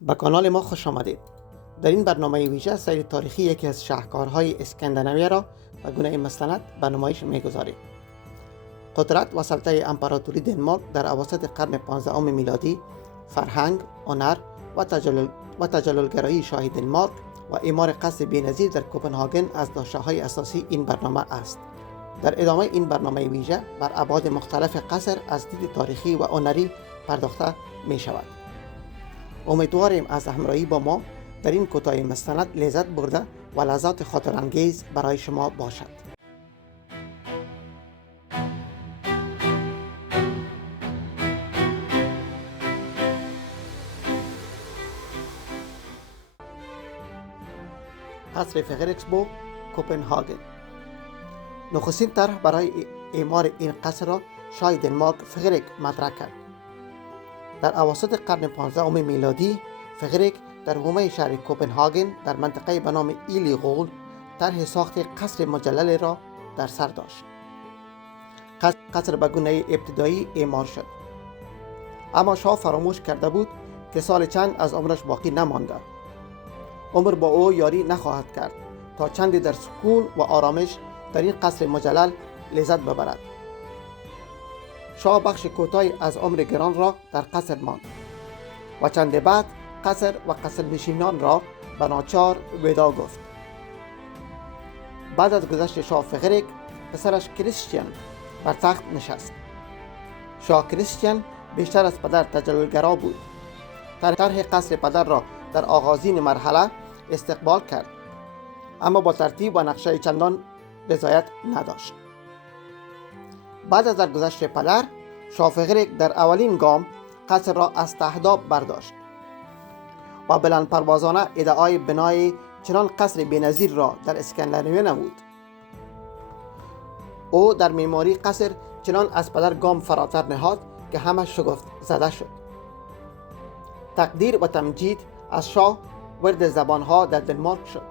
به کانال ما خوش آمدید. در این برنامه ویژه سیر تاریخی یکی از شاهکارهای اسکاندیناویه را به گونه مستند به نمایش می‌گذاریم. قدرت و سلطه امپراتوری دنمارک در اواسط قرن 15 میلادی، فرهنگ، هنر و تجللگرایی شاه دنمارک و اعمار قصر بی‌نظیر در کوپنهاگن از داشته‌های اساسی این برنامه است. در ادامه این برنامه ویژه بر ابعاد مختلف قصر از دید تاریخی و هنری پرداخته می شود. امیدواریم از همراهی با ما در این کوتاه مستند لذت برده و لحظات خاطرانگیز برای شما باشد. قصر فغرکسبورگ، کوپنهاگن. نخستین طرح برای اعمار این قصر را شاه دنمارک فغرک مطرح کرد. در اواسط قرن 15 میلادی، فغرک در حومه شهر کوپنهاگن در منطقه به نام ایلی غول طرح ساخت قصر مجلل را در سر داشت. قصر به گونه ابتدایی اعمار شد، اما شاه فراموش کرده بود که سال چند از عمرش باقی نمانده. عمر با او یاری نخواهد کرد تا چندی در سکون و آرامش در این قصر مجلل لذت ببرد. شاه بخش کوتاهی از عمر گران را در قصر ماند و چند بعد قصر و قصر نشینان را به ناچار ودا گفت. بعد از گذشت شاه فغرک، پسرش کریستیان بر تخت نشست. شاه کریستیان بیشتر از پدر تجللگرا بود. طرح قصر پدر را در آغازین مرحله استقبال کرد، اما با ترتیب و نقشه چندان رضایت نداشت. بعد از درگذشت پدر، شاه فغرک در اولین گام قصر را از تهداب برداشت و بلند پروازانه ادعای بنای چنان قصر بی‌نظیر را در اسکاندیناویه نمود. او در معماری قصر چنان از پدر گام فراتر نهاد که همه شگفت زده شد. تقدیر و تمجید از شاه ورد زبانها در دنمارک شد.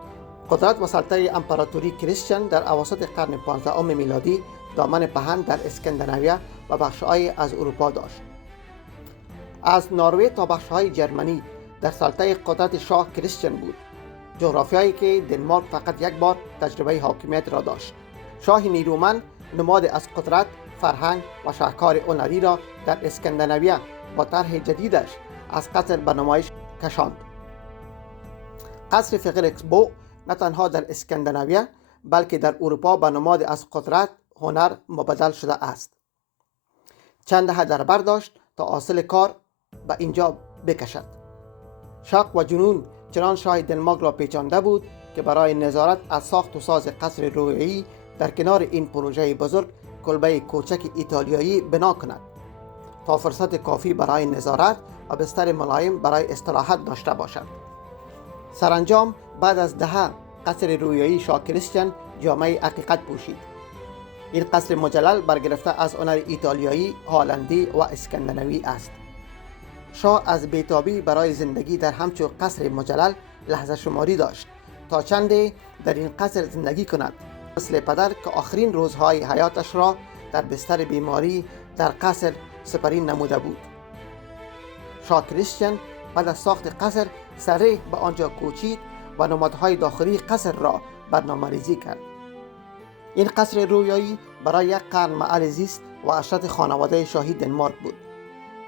قدرت و سلطه امپراتوری کریستیان در اواسط قرن 15 میلادی دامن پهن در اسکاندیناویه و بخش‌های از اروپا داشت. از نروژ تا بخش‌های جرمنی در سلطه قدرت شاه کریستیان بود، جغرافیایی که دنمارک فقط یک بار تجربه حاکمیت را داشت. شاه نیرومند نماد از قدرت، فرهنگ و شاهکار هنری را در اسکاندیناویه با طرح جدیدش از قصر به نمایش کشاند. قصر فغرکسبورگ نه تنها در اسکاندیناویه بلکه در اروپا به نماد از قدرت، هنر مبدل شده است. چند دهه در بر داشت تا حاصل کار به اینجا بکشد. شوق و جنون چنان شاه دنمارک را پیچانده بود که برای نظارت از ساخت و ساز قصر رویایی در کنار این پروژه بزرگ کلبه کوچک ایتالیایی بنا کند تا فرصت کافی برای نظارت و بستر ملایم برای استراحت داشته باشد. سرانجام بعد از دهه قصر رویایی شاه کریستیان جامه حقیقت پوشید. این قصر مجلل برگرفته از هنر ایتالیایی، هالندی و اسکاندیناوی است. شاه از بیتابی برای زندگی در همچون قصر مجلل لحظه شماری داشت تا چندی در این قصر زندگی کند، مثل پدر که آخرین روزهای حیاتش را در بستر بیماری در قصر سپری نموده بود. شاه کریستیان بعد از ساخت قصر سریع به آنجا کوچید و نمادهای داخلی قصر را برنامه‌ریزی کرد. این قصر رویایی برای یک قرن محل زیست و عشرت خانواده شاهی دنمارک بود،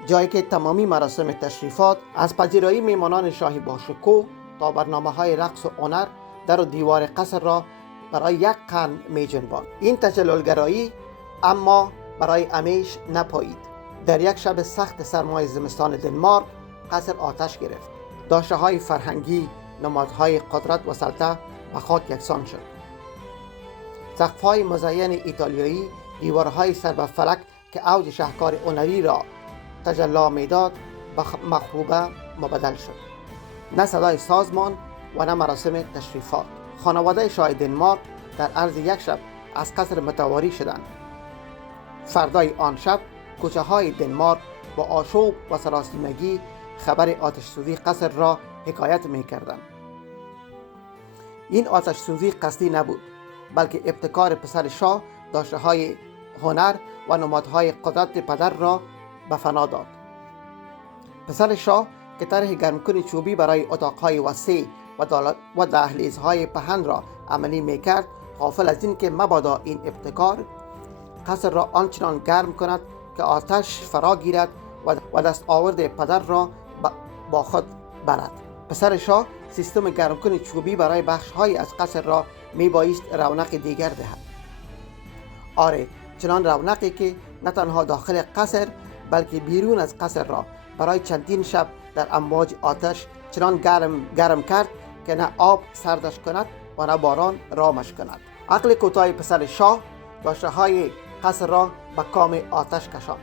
جایی که تمامی مراسم تشریفات از پذیرایی میهمانان شاهی با شکوه تا برنامه‌های رقص و هنر در و دیوار قصر را برای یک قرن می‌جنباند. این تجللگرایی اما برای همیشه نپایید. در یک شب سخت سرمای زمستان دنمارک قصر آتش گرفت. داشته‌های فرهنگی، نمادهای قدرت و سلطه به خاک یکسان شد. سقف‌های مزین ایتالیایی، دیوارهای سر به فلک که اوج شاهکار هنری را تجلی میداد به مخروبه مبدل شد. نه صدای سازمان و نه مراسم تشریفات. خانواده شاه دنمارک در عرض یک شب از قصر متواری شدند. فردای آن شب کوچه های دنمارک با آشوب و سراسیمگی خبر آتش سوزی قصر را حکایت می کردند. این آتش سوزی قصدی نبود، بلکه ابتکار پسر شاه داشته های هنر و نمادهای قدرت پدر را به فنا داد. پسر شاه که طرح گرمکن چوبی برای اتاقهای وسیع و دهلیزهای پهن را عملی میکرد، غافل از این که مبادا این ابتکار قصر را آنچنان گرم کند که آتش فرا گیرد و دست آورد پدر را با خود برد. پسر شاه سیستم گرمکن چوبی برای بخش‌های از قصر را میبایست رونق دیگر دهد. آره، چنان رونقی که نه تنها داخل قصر بلکه بیرون از قصر را برای چندین شب در امواج آتش چنان گرم کرد که نه آب سردش کند و نه باران رامش کند. عقل کوتاه پسر شاه داشته‌های قصر را به کام آتش کشاند.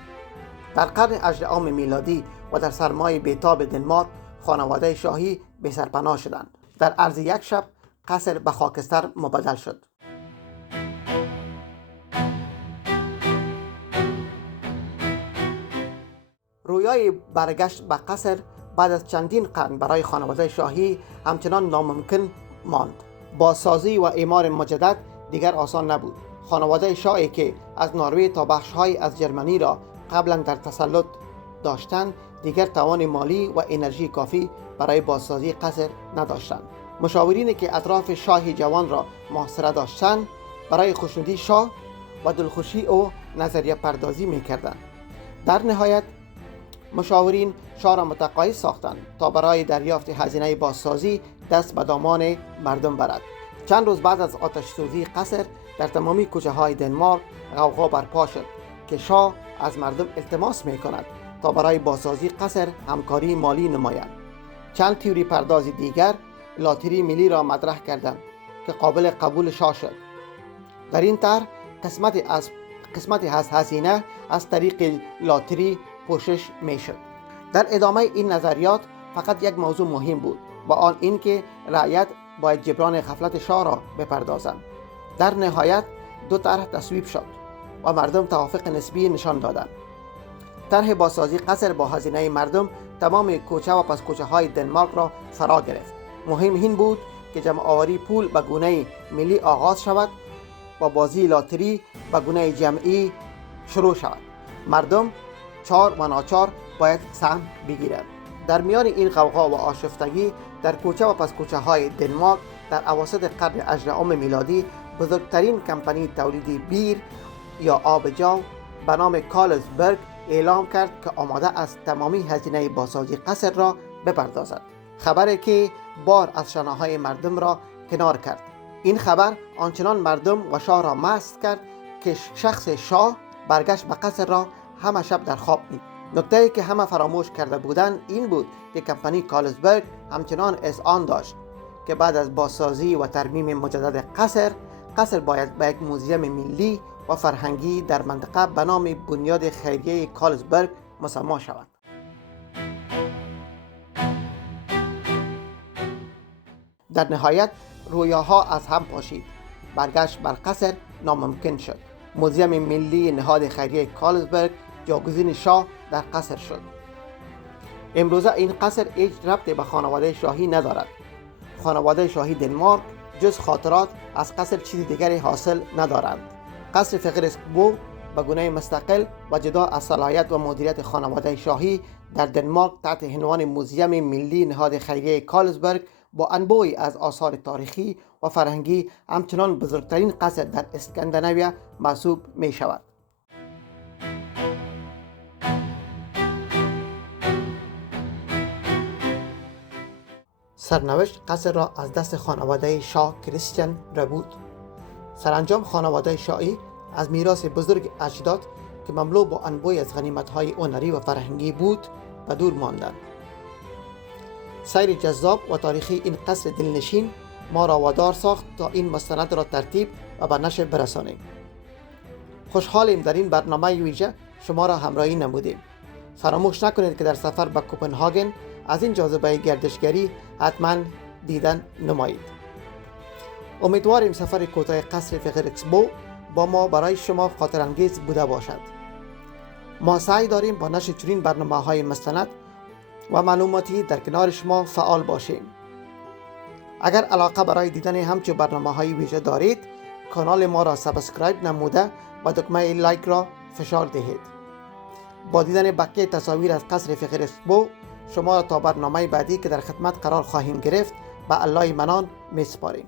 در قرن 18 میلادی و در سرمای بیتاب دنمارک خانواده شاهی به سرپناه شدند. در عرض یک شب قصر به خاکستر مبدل شد. رویای برگشت به قصر بعد از چندین قرن برای خانواده شاهی همچنان ناممکن ماند. بازسازی و اعمار مجدد دیگر آسان نبود. خانواده شاهی که از نروژ تا بخش‌های از جرمنی را قبلا در تسلط داشتند دیگر توان مالی و انرژی کافی برای بازسازی قصر نداشتند. مشاورینی که اطراف شاه جوان را محاصره داشتند برای خوشنودی شاه و دلخوشی او نظریه پردازی می‌کردند. در نهایت مشاورین شاه را متقاعد ساختند تا برای دریافت هزینه بازسازی دست به دامان مردم برد. چند روز بعد از آتش سوزی قصر در تمامی کوچه های دنمارک غوغا برپا شد که شاه از مردم التماس می کند تا برای بازسازی قصر همکاری مالی نمایند. چند تئوری پرداز دیگر لاتری ملی را مطرح کردند که قابل قبول شاه شد. در این طرح قسمتی از هزینه از طریق لاتری پوشش می شد. در ادامه این نظریات فقط یک موضوع مهم بود و آن این که رعیت باید جبران غفلت شاه را بپردازند. در نهایت دو طرح تصویب شد و مردم توافق نسبی نشان دادند. طرح بازسازی قصر با هزینه مردم تمام کوچه و پس کوچه های دنمارک را فرا گرفت. مهم این بود که جمع آوری پول به گونه ملی آغاز شود و بازی لاتری به گونه جمعی شروع شود. مردم چار و ناچار باید سهم بگیرند. در میان این غوغا و آشفتگی در کوچه و پس کوچه های دنمارک در اواسط قرن 18 میلادی بزرگترین کمپانی تولیدی بیر یا آبجو به نام کارلسبرگ اعلام کرد که آماده است تمامی هزینه بازسازی قصر را بپردازد. خبری که بار از شانه‌های مردم را کنار کرد. این خبر آنچنان مردم و شاه را مست کرد که شخص شاه برگشت به قصر را همه شب در خواب دید. نکته‌ای که همه فراموش کرده بودند این بود که کمپانی کارلسبرگ همچنان اذعان داشت که بعد از بازسازی و ترمیم مجدد قصر باید به یک موزیم ملی و فرهنگی در منطقه به نام بنیاد خیریه کارلسبرگ مسما شود. در نهایت رویاها از هم پاشید. برگشت بر قصر ناممکن شد. موزیم ملی نهاد خیریه کارلسبرگ جاگزین شاه در قصر شد. امروزه این قصر هیچ ربطی به خانواده شاهی ندارد. خانواده شاهی دنمارک جز خاطرات از قصر چیز دیگری حاصل ندارند. قصر فغرسبو به گونه مستقل و جدا از صلاحیت و مدیریت خانواده شاهی در دنمارک تحت عنوان موزیم ملی نهاد خیریه کارلسبرگ با انبوهی از آثار تاریخی و فرهنگی همچنان بزرگترین قصر در اسکاندیناویا محسوب می شود. سرنوشت قصر را از دست خانواده شاه کریستیان ربود. سرانجام خانواده شاهی از میراث بزرگ اجداد که مملو با انبوهی از غنیمت‌های هنری و فرهنگی بود و دور ماندند. سیر جذاب و تاریخی این قصر دلنشین ما را وادار ساخت تا این مستند را ترتیب و به نشر برسانیم. خوشحالیم در این برنامه ویژه شما را همراهی نمودیم. فراموش نکنید که در سفر به کوپنهاگن از این جاذبه گردشگری حتما دیدن نمایید. امیدواریم سفر کوتاه قصر فغرسبو با ما برای شما خاطرانگیز بوده باشد. ما سعی داریم با نشر چنین برنامه‌های مستند و معلوماتی در کنار شما فعال باشیم. اگر علاقه برای دیدن همچون برنامه‌های ویژه دارید، کانال ما را سابسکرایب نموده و دکمه لایک را فشار دهید. با دیدن بقیه تصاویر از قصر فغرسبو شما را تا برنامه بعدی که در خدمت قرار خواهیم گرفت به الله منان میسپاریم.